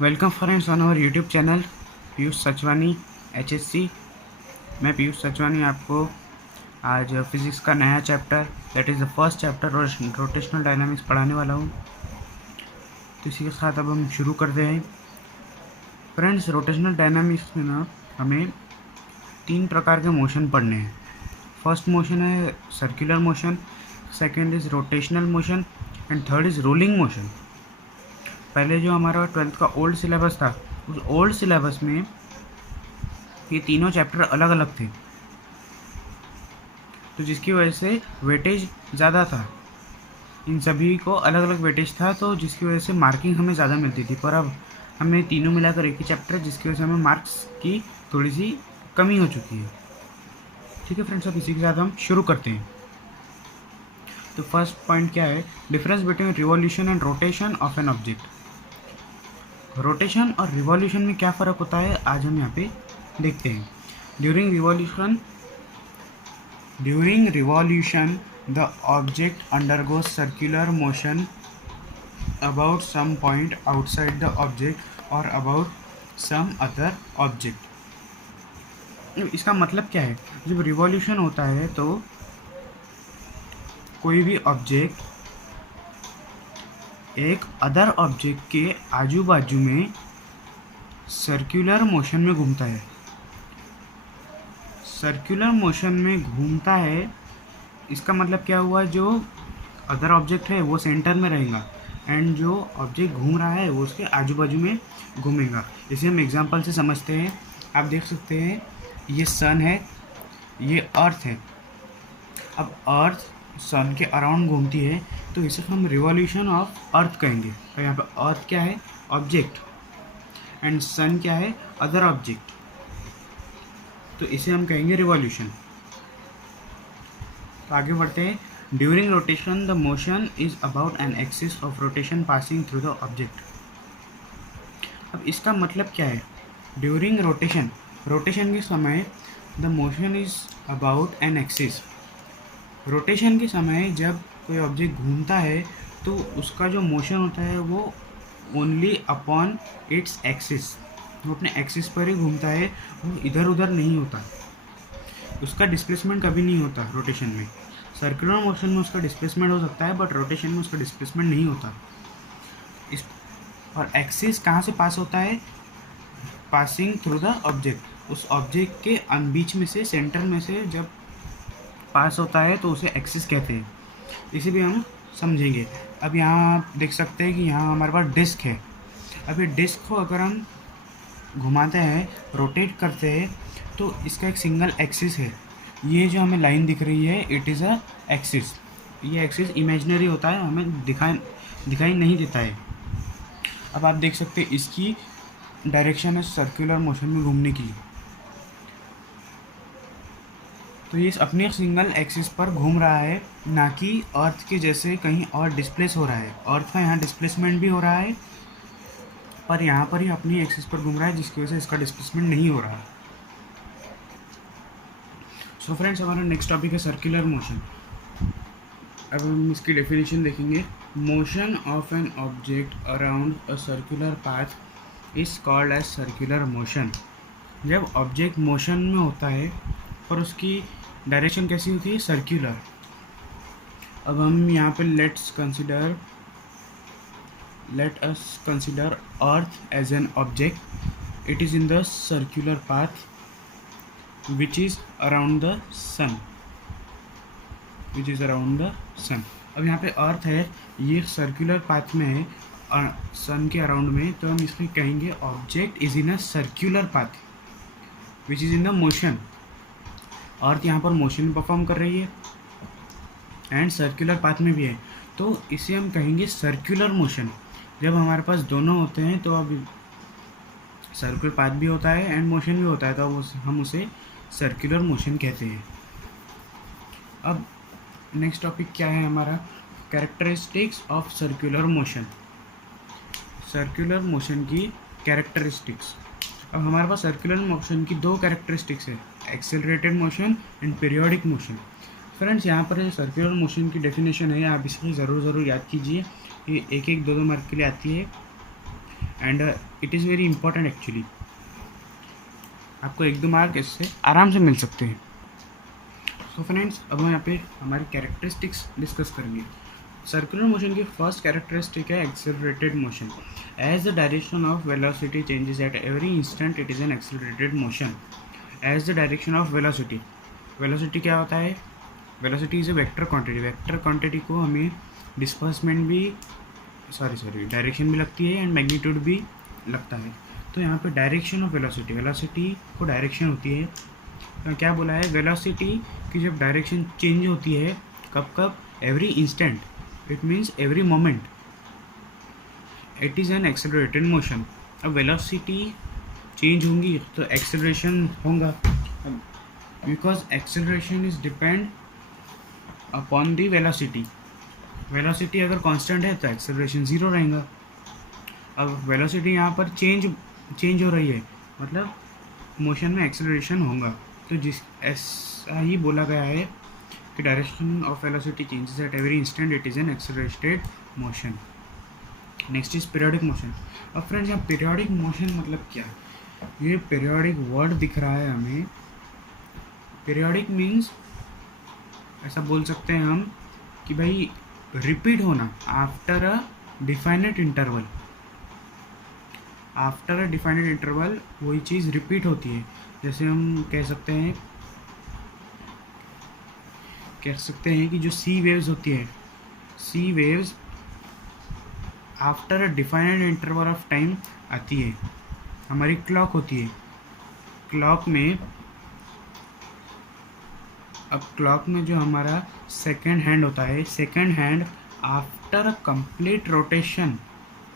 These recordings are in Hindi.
Welcome friends on our YouTube channel Piyush Sachwani HSC। मैं पीयूष सचवानी आपको आज फिज़िक्स का नया chapter that is the first chapter rotational dynamics पढ़ाने वाला हूँ। तो इसी के साथ अब हम शुरू करते हैं। फ्रेंड्स, रोटेशनल डायनामिक्स में ना हमें 3 प्रकार के मोशन पढ़ने हैं। फर्स्ट मोशन है circular motion, second is rotational motion and third is rolling motion. पहले जो हमारा 12th का ओल्ड सिलेबस था, उस ओल्ड सिलेबस में ये तीनों चैप्टर अलग अलग थे, तो जिसकी वजह से वेटेज ज़्यादा था। इन सभी को अलग अलग वेटेज था, तो जिसकी वजह से मार्किंग हमें ज़्यादा मिलती थी। पर अब हमें तीनों मिलाकर एक ही चैप्टर, जिसकी वजह से हमें मार्क्स की थोड़ी सी कमी हो चुकी है। ठीक है फ्रेंड्स, अब इसी के साथ हम शुरू करते हैं। तो फर्स्ट पॉइंट क्या है? Difference between revolution and rotation of an object. Rotation और रिवॉल्यूशन में क्या फ़र्क होता है, आज हम यहाँ पे देखते हैं। During revolution the object undergoes circular motion about some point outside the object और अबाउट सम अदर ऑब्जेक्ट। इसका मतलब क्या है? जब रिवॉल्यूशन होता है तो कोई भी ऑब्जेक्ट एक अदर ऑब्जेक्ट के आजू बाजू में सर्कुलर मोशन में घूमता है। सर्कुलर मोशन में घूमता है, इसका मतलब क्या हुआ? जो अदर ऑब्जेक्ट है वो सेंटर में रहेगा एंड जो ऑब्जेक्ट घूम रहा है वो उसके आजू बाजू में घूमेगा। इसे हम एग्जांपल से समझते हैं। आप देख सकते हैं, ये सन है, ये अर्थ है। अब अर्थ सन के अराउंड घूमती है, तो इसे हम रिवॉल्यूशन ऑफ अर्थ कहेंगे। तो यहाँ पर अर्थ क्या है? ऑब्जेक्ट, एंड सन क्या है? Other object. तो इसे हम कहेंगे रिवॉल्यूशन। तो आगे बढ़ते हैं। During rotation the motion is about an axis of rotation passing through the object. अब इसका मतलब क्या है? ड्यूरिंग रोटेशन, रोटेशन के समय the motion is about an axis. Rotation के समय जब कोई ऑब्जेक्ट घूमता है तो उसका जो मोशन होता है वो ओनली अपॉन इट्स एक्सिस, वो अपने एक्सिस पर ही घूमता है, वो इधर उधर नहीं होता। उसका डिस्प्लेसमेंट कभी नहीं होता रोटेशन में। सर्कुलर मोशन में उसका डिस्प्लेसमेंट हो सकता है, बट रोटेशन में उसका डिस्प्लेसमेंट नहीं होता। इस और एक्सिस कहाँ से पास होता है? Passing through the object. उस ऑब्जेक्ट के बीच में से, सेंटर में से जब पास होता है तो उसे एक्सिस कहते हैं। इसे भी हम समझेंगे। अब यहाँ आप देख सकते हैं कि यहाँ हमारे पास डिस्क है। अब ये डिस्क को अगर हम घुमाते हैं, रोटेट करते हैं, तो इसका एक सिंगल एक्सिस है। ये जो हमें लाइन दिख रही है, इट इज़ अ एक्सिस। ये एक्सिस इमेजिनरी होता है, हमें दिखाई नहीं देता है। अब आप देख सकते हैं इसकी डायरेक्शन है सर्कुलर मोशन में घूमने की। तो ये अपने सिंगल एक्सिस पर घूम रहा है, ना कि अर्थ के जैसे कहीं और डिस्प्लेस हो रहा है। अर्थ का यहाँ डिस्प्लेसमेंट भी हो रहा है, पर यहाँ पर ही अपनी एक्सिस पर घूम रहा है, जिसकी वजह से इसका डिस्प्लेसमेंट नहीं हो रहा। सो फ्रेंड्स, हमारा नेक्स्ट टॉपिक है सर्कुलर मोशन। अब हम इसकी डेफिनेशन देखेंगे। Motion of an object around a circular path is called as circular motion. जब ऑब्जेक्ट मोशन में होता है पर उसकी डायरेक्शन कैसी होती है? सर्कुलर। अब हम यहाँ पे let us consider earth as an object. It is in the circular path which is around the sun, अब यहाँ पे अर्थ है, ये सर्कुलर पाथ में है सन के अराउंड में, तो हम इसमें कहेंगे object is in a circular path which is in the motion. अर्थ यहाँ पर मोशन परफॉर्म कर रही है एंड सर्कुलर पाथ में भी है, तो इसे हम कहेंगे सर्कुलर मोशन। जब हमारे पास दोनों होते हैं तो अब सर्कुलर पाथ भी होता है एंड मोशन भी होता है, तो हम उसे सर्कुलर मोशन कहते हैं। अब नेक्स्ट टॉपिक क्या है हमारा? Characteristics of circular motion. Circular motion की कैरेक्टरिस्टिक्स। अब हमारे पास सर्कुलर मोशन की 2 कैरेक्टरिस्टिक्स है, accelerated motion and periodic motion. Friends, यहाँ पर सर्कुलर मोशन की डेफिनेशन है, आप इसकी ज़रूर याद कीजिए, ये 1-1, 2-2 मार्क के लिए आती है। And it is very important actually, आपको 1-2 मार्क इससे आराम से मिल सकते हैं। सो फ्रेंड्स, अब हम यहाँ पे हमारी कैरेक्टरिस्टिक्स डिस्कस करेंगे। सर्कुलर मोशन की फर्स्ट कैरेक्टरिस्टिक है accelerated motion. As the direction of velocity changes at every instant it is an accelerated motion. As the direction of velocity, velocity क्या होता है? Velocity is a vector quantity. Vector quantity को हमें डिस्पर्समेंट भी डायरेक्शन भी लगती है एंड मैग्नीट्यूड भी लगता है। तो यहाँ पे डायरेक्शन ऑफ वेलोसिटी, वेलोसिटी को डायरेक्शन होती है। तो क्या बोला है? वेलोसिटी की जब डायरेक्शन चेंज होती है, कब कब? Every instant, it means every moment, it is an accelerated motion. अब वेलोसिटी चेंज होंगी तो एक्सेलरेशन होगा, because acceleration is depend upon the velocity. Velocity अगर कांस्टेंट है तो एक्सेलरेशन ज़ीरो रहेगा। अब वेलोसिटी यहाँ पर चेंज हो रही है, मतलब मोशन में एक्सेलरेशन होगा। तो जिस ऐसा ही बोला गया है कि direction of velocity changes at every instant, it is an accelerated motion. Next is periodic motion. अब फ्रेंड्स, यहाँ पीरियोडिक मोशन मतलब क्या? ये पीरियोडिक वर्ड दिख रहा है हमें। पीरियोडिक मीन्स ऐसा बोल सकते हैं हम कि भाई रिपीट होना after a definite interval. After a definite interval वही चीज़ रिपीट होती है। जैसे हम कह सकते हैं कि जो सी वेव्स होती है, sea waves after a definite interval of time आती है। हमारी क्लॉक होती है, क्लॉक में जो हमारा सेकेंड हैंड होता है, second hand after a complete rotation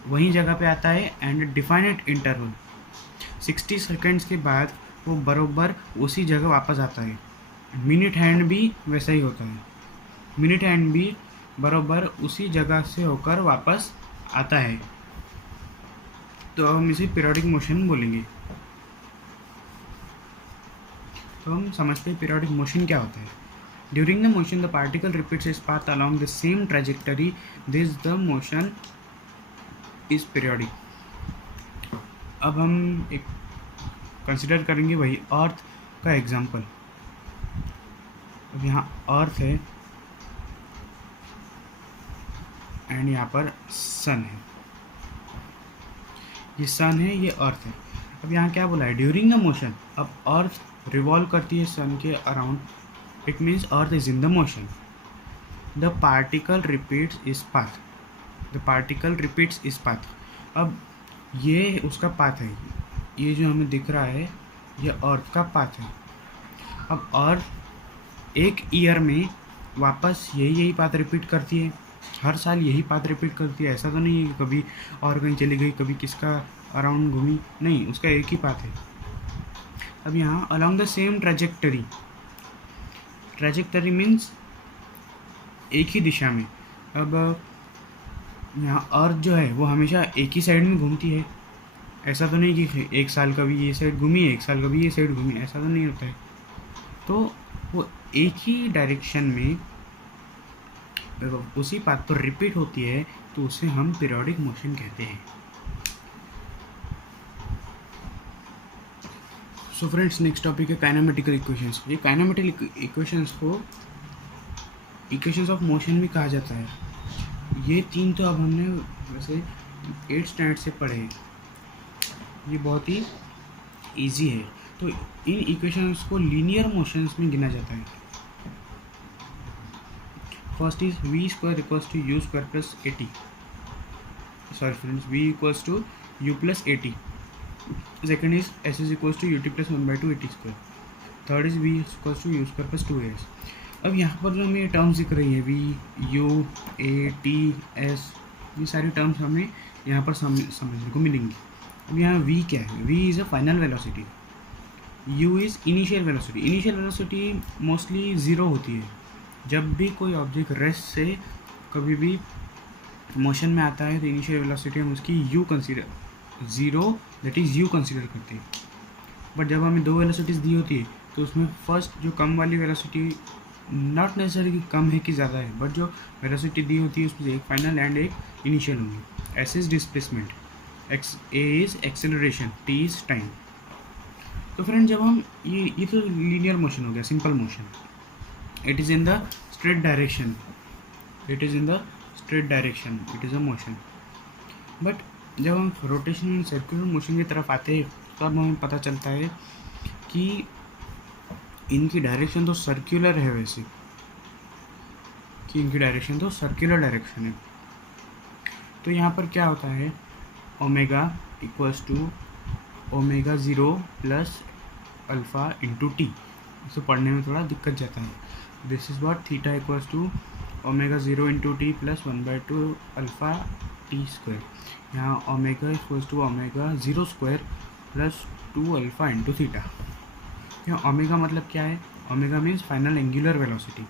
वहीं जगह पे आता है एंड डिफाइनेट इंटरवल 60 सेकेंड्स के बाद वो बरोबर उसी जगह वापस आता है। मिनट हैंड भी वैसा ही होता है, मिनट हैंड भी बरोबर उसी जगह से होकर वापस आता है। तो हम इसे पीरियोडिक मोशन बोलेंगे। तो हम समझते हैं पीरियोडिक मोशन क्या होता है। During the motion the particle repeats its path along the same trajectory, this the motion is periodic. अब हम एक कंसिडर करेंगे वही अर्थ का एग्जांपल। अब यहाँ अर्थ है एंड यहाँ पर सन है, ये सन है, ये अर्थ है। अब यहाँ क्या बोला है? During the motion. अब अर्थ रिवॉल्व करती है सन के around, it means earth is in the motion. The particle repeats इस पाथ, द पार्टिकल रिपीट्स इस पाथ। अब ये उसका पाथ है, ये जो हमें दिख रहा है ये अर्थ का पाथ है। अब अर्थ एक ईयर में वापस यही पाथ रिपीट करती है, हर साल यही पाथ रिपीट करती है। ऐसा तो नहीं है कभी और कहीं चली गई, कभी किसका अराउंड घूमी, नहीं, उसका एक ही पाथ है। अब यहाँ along the same trajectory, trajectory means एक ही दिशा में। अब यहाँ अर्थ जो है वो हमेशा एक ही साइड में घूमती है। ऐसा तो नहीं कि एक साल कभी ये साइड घूमी है, एक साल कभी ये साइड घूमी, ऐसा तो नहीं होता है। तो वो एक ही डायरेक्शन में उसी पाथ पर रिपीट होती है, तो उसे हम पीरियोडिक मोशन कहते हैं। सो फ्रेंड्स, नेक्स्ट टॉपिक है काइनेमेटिकल इक्वेशंस। ये काइनेमेटिकल इक्वेशंस को इक्वेशंस ऑफ मोशन भी कहा जाता है। ये तीन तो अब हमने वैसे 8th स्टैंडर्ड से पढ़े हैं, ये बहुत ही इजी है। तो इन इक्वेशंस को लीनियर मोशंस में गिना जाता है। First is v square equals to u square plus at, sorry friends, v equals to u plus at। Second is s is equals to ut plus 1/2 at square. Third is v equals to u square plus 2as। अब यहाँ पर जो हमें टर्म्स दिख रही है v, u, a, t, s, ये सारी टर्म्स हमें यहाँ पर समझने को मिलेंगी। अब यहाँ v क्या है? v is a final velocity, u is initial velocity. Initial velocity mostly zero होती है। जब भी कोई ऑब्जेक्ट रेस्ट से कभी भी मोशन में आता है तो इनिशियल वेलोसिटी हम उसकी u consider zero, that is u consider करते हैं। बट जब हमें दो वेलोसिटीज़ दी होती है तो उसमें फर्स्ट जो कम वाली वेलोसिटी, नॉट नेसेसरी कि कम है कि ज़्यादा है, बट जो वेलोसिटी दी होती है उसमें एक फाइनल एंड एक इनिशियल होंगी। ऐसे is displacement. A is acceleration, T is time. तो फ्रेंड जब हम ये तो लीनियर मोशन हो गया, simple motion, it is in the straight direction, it is in the straight direction, it is a motion. But जब हम रोटेशन एंड सर्कुलर मोशन की तरफ आते हैं तब हमें पता चलता है कि इनकी डायरेक्शन तो सर्कुलर है, वैसे कि इनकी डायरेक्शन तो सर्कुलर डायरेक्शन है। तो यहाँ पर क्या होता है, omega equals to omega 0 plus alpha into t. इसे पढ़ने में थोड़ा दिक्कत जाता है। This is what theta equals to omega 0 into t plus 1/2 alpha t square. यहाँ omega equals to omega 0 square plus 2 alpha into theta. यहाँ ओमेगा मतलब क्या है, omega means final angular velocity,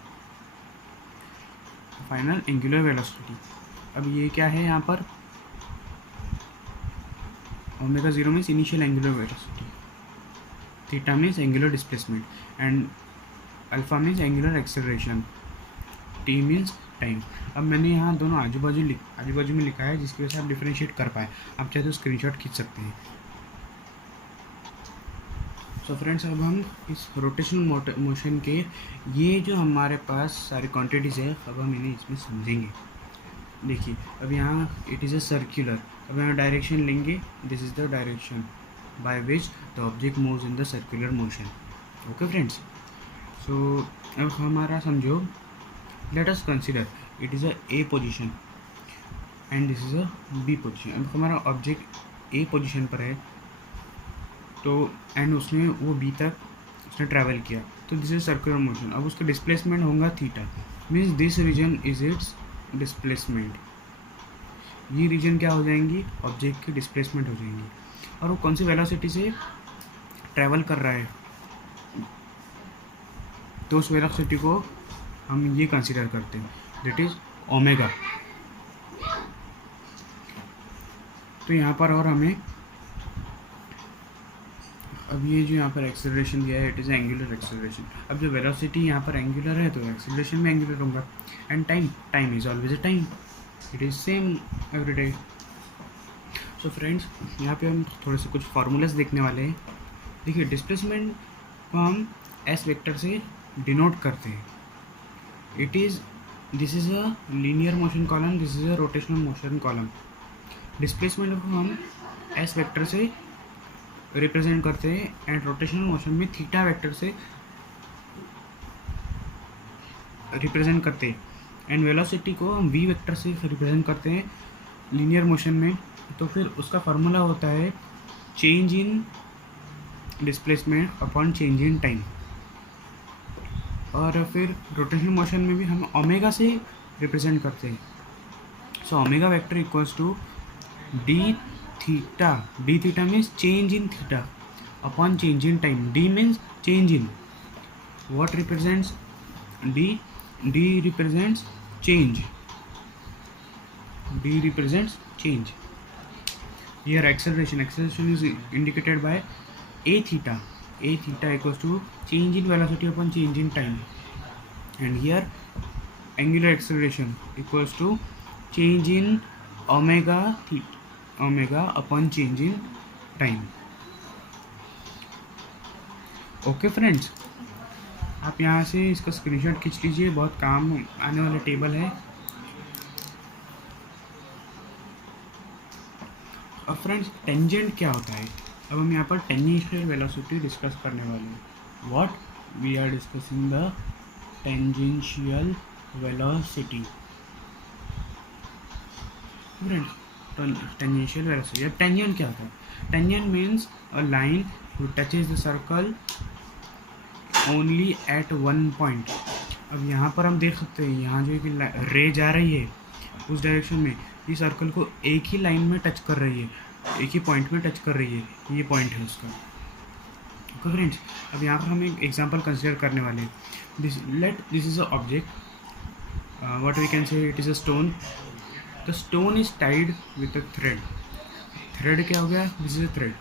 final angular velocity. अब ये क्या है यहाँ पर, omega 0 means initial angular velocity, theta means angular displacement, and alpha means angular acceleration, T means time. अब मैंने यहाँ दोनों आजू बाजू में लिखा है, जिसकी वजह से आप डिफ्रेंशिएट कर पाए। आप चाहे तो स्क्रीनशॉट खींच सकते हैं। सो फ्रेंड्स, अब हम इस रोटेशनल मोशन के ये जो हमारे पास सारी क्वांटिटीज़ है, अब हम इन्हें इसमें समझेंगे। देखिए अब यहाँ इट इज़ अ सर्कुलर, अब यहाँ डायरेक्शन लेंगे, this is the direction by which the object moves in the circular motion. Okay friends, so अब हमारा समझो, let us consider it is a A position and this is a B position. अब हमारा ऑब्जेक्ट ए पोजीशन पर है, तो एंड उसने वो बी तक उसने ट्रैवल किया, तो दिस इज सर्कुलर मोशन। अब उसका डिस्प्लेसमेंट होगा theta, means this region is its displacement. ये रीजन क्या हो जाएंगी, ऑब्जेक्ट की डिस्प्लेसमेंट हो जाएंगी। और वो कौन सी वेलोसिटी से ट्रैवल कर रहा है, तो उस वेलोसिटी को हम ये कंसिडर करते हैं, दैट इज ओमेगा। तो यहाँ पर और हमें अब ये जो यहाँ पर एक्सेलरेशन दिया है, इट इज़ एंगुलर एक्सेलरेशन। अब जो वेलोसिटी यहाँ पर एंगुलर है, तो एक्सेलरेशन भी एंगुलर होगा। And time is always a time, it is same every day. So friends, यहाँ पे हम थोड़े से कुछ फार्मूलाज देखने वाले हैं। देखिए, डिस्प्लेसमेंट को हम एस वेक्टर से डिनोट करते हैं। This is a linear motion column, this is a rotational motion column. Displacement को हम एस वेक्टर से रिप्रेजेंट करते हैं, एंड रोटेशनल मोशन में थीटा वेक्टर से रिप्रेजेंट करते हैं, एंड वेलोसिटी को हम वी वेक्टर से रिप्रेजेंट करते हैं लीनियर मोशन में। तो फिर उसका फार्मूला होता है change in displacement upon change in time. और फिर रोटेशनल मोशन में भी हम ओमेगा से रिप्रेजेंट करते हैं। So omega vector equals to D theta means change in theta upon change in time. D means change in, what represents D represents change, D represents change. Here acceleration is indicated by a theta equals to change in velocity upon change in time, and here angular acceleration equals to change in omega upon change in time. Okay friends, आप यहाँ से इसका स्क्रीनशॉट खींच लीजिए, बहुत काम आने वाला टेबल है। अब फ्रेंड्स, टेंजेंट क्या होता है, अब हम यहाँ पर टेंजेंशियल वेलोसिटी डिस्कस करने वाले हैं। What we are discussing the tangential velocity. Friends, tangential velocity. अब टेंजेंट क्या होता है, tangent means a line who touches the circle only at one point। अब यहाँ पर हम देख सकते हैं, यहाँ जो एक रे जा रही है उस डायरेक्शन में, ये सर्कल को एक ही लाइन में टच कर रही है, एक ही पॉइंट में टच कर रही है, ये पॉइंट है उसका। ओके फ्रेंड्स, अब यहाँ पर हम एक एग्जांपल कंसिडर करने वाले हैं। This is a object, what we can say, it is a stone. The stone is tied with a thread. Thread क्या हो गया, दिस इज अ थ्रेड।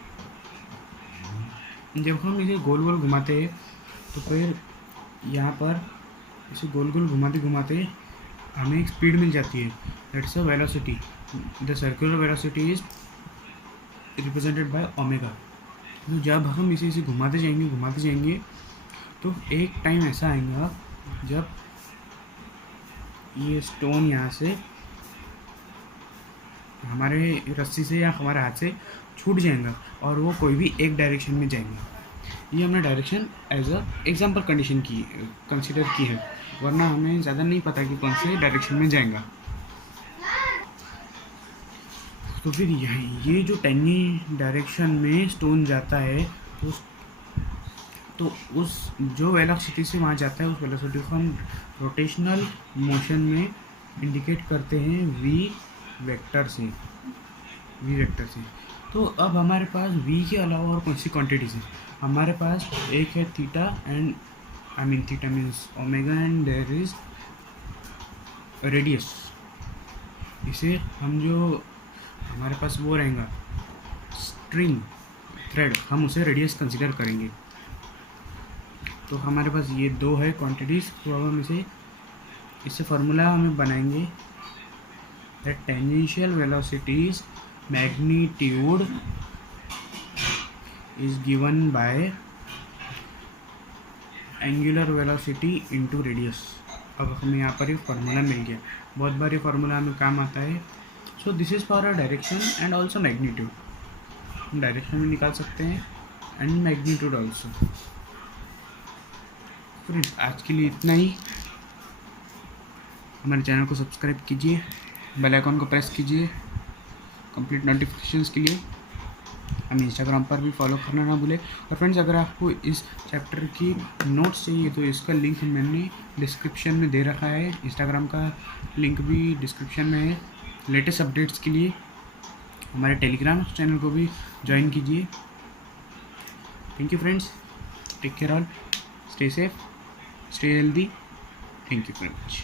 जब हम इसे गोल गोल घुमाते हैं, तो फिर यहाँ पर इसे गोल गोल घुमाते घुमाते हमें एक स्पीड मिल जाती है, that's a velocity. The circular velocity is represented by omega. तो जब हम इसे घुमाते जाएंगे तो एक टाइम ऐसा आएगा जब ये स्टोन यहाँ से हमारे रस्सी से या हमारे हाथ से छूट जाएगा और वो कोई भी एक डायरेक्शन में जाएंगे। ये हमने direction as a example condition consider की है, वरना हमें ज़्यादा नहीं पता कि कौन से डायरेक्शन में जाएगा। तो फिर ये जो टेंजी डायरेक्शन में स्टोन जाता है तो उस जो वेलोसिटी से वहाँ जाता है उस वेलोसिटी को हम रोटेशनल मोशन में इंडिकेट करते हैं वी वेक्टर से। तो अब हमारे पास v के अलावा और कौन सी क्वांटिटीज है? हमारे पास एक है theta and theta means omega and there is radius. इसे हम जो हमारे पास वो रहेगा स्ट्रिंग थ्रेड, हम उसे रेडियस कंसिडर करेंगे। तो हमारे पास ये दो है क्वांटिटीज़। तो अब हम इससे फार्मूला हमें बनाएंगे that tangential velocities magnitude is given by angular velocity into radius. अब हमें यहाँ पर एक फार्मूला मिल गया, बहुत बार ये फार्मूला हमें काम आता है। So this is for a direction and also magnitude, हम डायरेक्शन भी निकाल सकते हैं एंड मैग्नीट्यूड ऑल्सो। फ्रेंड्स आज के लिए इतना ही। हमारे चैनल को सब्सक्राइब कीजिए, बेल आइकन को प्रेस कीजिए कंप्लीट नोटिफिकेशंस के लिए। हमें इंस्टाग्राम पर भी फॉलो करना ना भूलें। और फ्रेंड्स अगर आपको इस चैप्टर की नोट्स चाहिए तो इसका लिंक मैंने डिस्क्रिप्शन में दे रखा है, इंस्टाग्राम का लिंक भी डिस्क्रिप्शन में है। लेटेस्ट अपडेट्स के लिए हमारे टेलीग्राम चैनल को भी ज्वाइन कीजिए। Thank you friends, take care all, stay safe, stay healthy, thank you very much.